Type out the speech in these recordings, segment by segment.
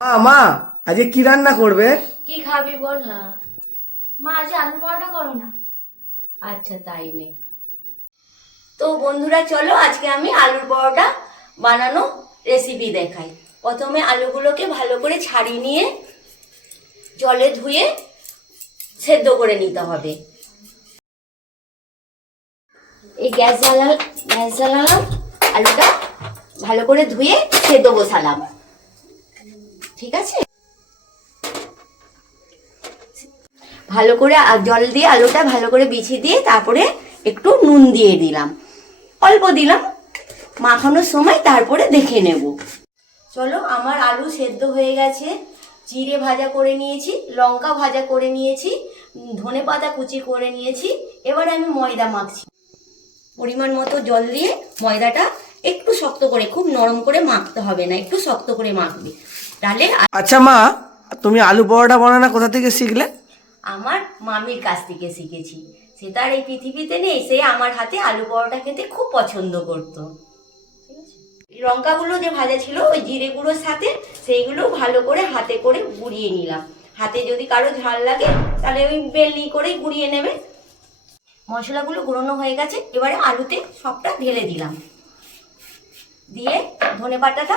মা মা আজকে কি রান্না করবে? কি খাবি বল না। মা আজ আলু পরোটা করো না। আচ্ছা তাই নে তো বন্ধুরা চলো আজকে আমি আলুর পরোটা বানানো রেসিপি দেখাই। প্রথমে আলুগুলোকে ভালো করে ছাড়িয়ে নিয়ে জলে ধুয়ে সেদ্ধ করে নিতে হবে। এই গ্যাস জ্বালাল গ্যাস জ্বালালাম আলুটা ভালো করে ধুয়ে সেদ্ধ বসালাম। ঠিক আছে? ভালো করে জল দিয়ে আলুটা ভালো করে বিছিয়ে দিয়ে তারপরে একটু নুন দিয়ে দিলাম। অল্প দিলাম। মাখানোর সময় তারপরে দেখে নেব। চলো, আমার আলু সেদ্ধ হয়ে গেছে। জিরে ভাজা করে নিয়েছি, লঙ্কা ভাজা করে নিয়েছি ধনে পাতা কুচি করে নিয়েছি। এবার আমি ময়দা মাখছি। পরিমাণ মতো জল দিয়ে ময়দাটা একটু শক্ত করে, খুব নরম করে মাখতে হবে না, একটু শক্ত করে মাখবে। তাহলে আচ্ছা মা তুমি আলু পরোটা বানানো কোথা থেকে শিখলে? আমার মামির কাছ থেকে শিখেছি। সে তার এই পৃথিবীতে নেই সে আমার হাতে আলু পরোটা খেতে খুব পছন্দ করতো? লঙ্কাগুলো যে ভাজা ছিল ওই জিরে গুঁড়োর সাথে সেইগুলো ভালো করে হাতে করে গুঁড়িয়ে নিলাম। হাতে যদি কারও ঝাল লাগে তাহলে ওই বেলনি করেই গুঁড়িয়ে নেবে। মশলাগুলো গুঁড়োনো হয়ে গেছে এবারে আলুতে সবটা ঢেলে দিলাম। দিয়ে ধনে পাতাটা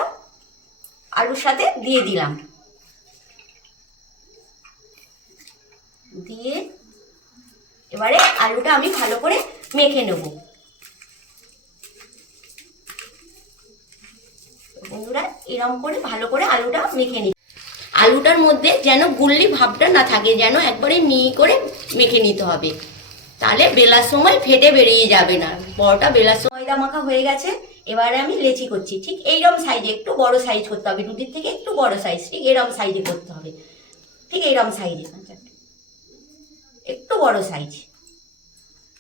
আলুর সাথে দিয়ে দিলাম। দিয়ে এবারে আলুটা আমি ভালো করে মেখে নেব। বন্ধুরা এরকম করে ভালো করে আলুটা মেখে নিই আলুটার মধ্যে যেন গুল্লি ভাবটা না থাকে, যেন একবারে মিহি করে মেখে নিতে হবে। তাহলে বেলার সময় ফেটে বেরিয়ে যাবে না। বড়টা বেলার সময় ময়দা মাখা হয়ে গেছে। এবারে আমি লেচি করছি। ঠিক এইরকম সাইজে একটু বড় সাইজ করতে হবে। রুটির থেকে একটু বড় সাইজ ঠিক এরকম সাইজে করতে হবে। ঠিক এইরকম সাইজে একটু বড় সাইজ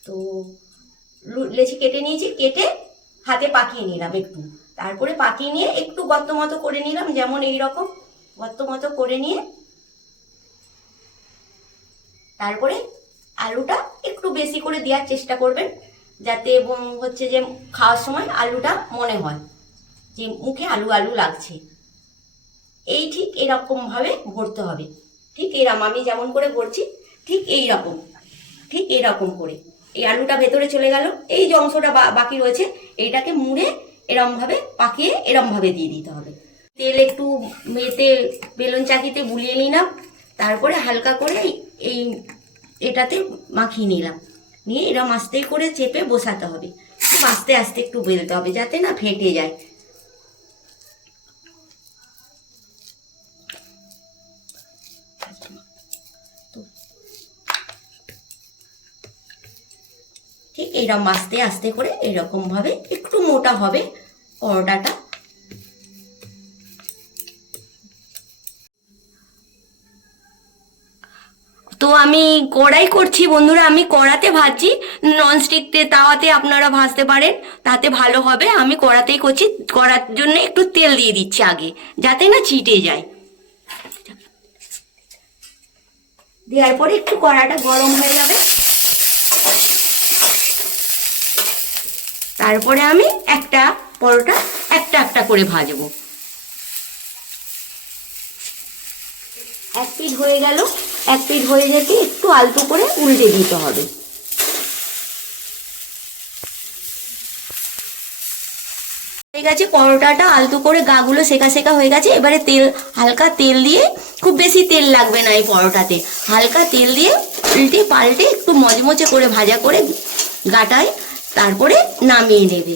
তো লেচি কেটে নিয়েছি, কেটে হাতে পাকিয়ে নিলাম একটু। তারপরে পাকিয়ে নিয়ে একটু গর্ত মতো করে নিলাম, যেমন এই রকম গর্ত মতো করে নিয়ে তারপরে আলুটা একটু বেশি করে দেওয়ার চেষ্টা করবেন। যাতে হচ্ছে যে খাওয়ার সময় আলুটা মনে হয়, যে মুখে আলু আলু লাগছে। এই ঠিক এরকম ভাবে ভরতে হবে। ঠিক এরকম আমি যেমন করে ভরছি, ঠিক এই রকম, ঠিক এরকম করে। এই আলুটা ভেতরে চলে গেল, এই যে অংশটা বাকি রয়েছে, এইটাকে মুড়ে এরম ভাবে পাকিয়ে এরম ভাবে দিয়ে দিতে হবে। তেল একটু মেতে, বেলুন চাকিতে বুলিয়ে নিলাম, তারপরে হালকা করে এই এটাতে মাখিয়ে নিলাম। নিয়ে এরম আস্তে করে চেপে বসাতে হবে। খুব আস্তে আস্তে একটু বেলতে হবে যাতে না ফেটে যায়। ঠিক এইরকম আস্তে আস্তে করে এরকম ভাবে একটু মোটা হবে, পরোটাটা তো আমি কড়াই করছি বন্ধুরা, আমি কড়াতে ভাজছি। ননস্টিক তাওয়াতে আপনারা ভাজতে পারেন, তাতে ভালো হবে। আমি কড়াতেই করছি, কড়ার জন্য একটু তেল দিয়ে দিচ্ছি আগে, যাতে না চিটে যায়। দেওয়ার পরে একটু কড়াটা গরম হয়ে যাবে। তারপরে আমি একটা পরোটা একটা একটা করে ভাজবো। এক পিঠ হয়ে গেল। এক পিঠ হয়ে যেতে একটু আলতো করে উল্টে দিতে হবে। হয়ে গেছে, পরোটাটা আলতো করে গাগুলো সেকা সেকা হয়ে গেছে, এবারে তেল, হালকা তেল দিয়ে, খুব বেশি তেল লাগবে না এই পরোটাতে, হালকা তেল দিয়ে উল্টে পাল্টে একটু মজমচে করে ভাজা করে গাটায় তারপরে নামিয়ে নেবে।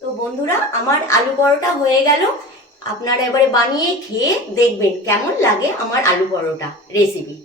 তো বন্ধুরা, আমার আলু পরোটা হয়ে গেল। আপনারা এবারে বানিয়ে খেয়ে দেখবেন কেমন লাগে আমার আলু পরোটা রেসিপি।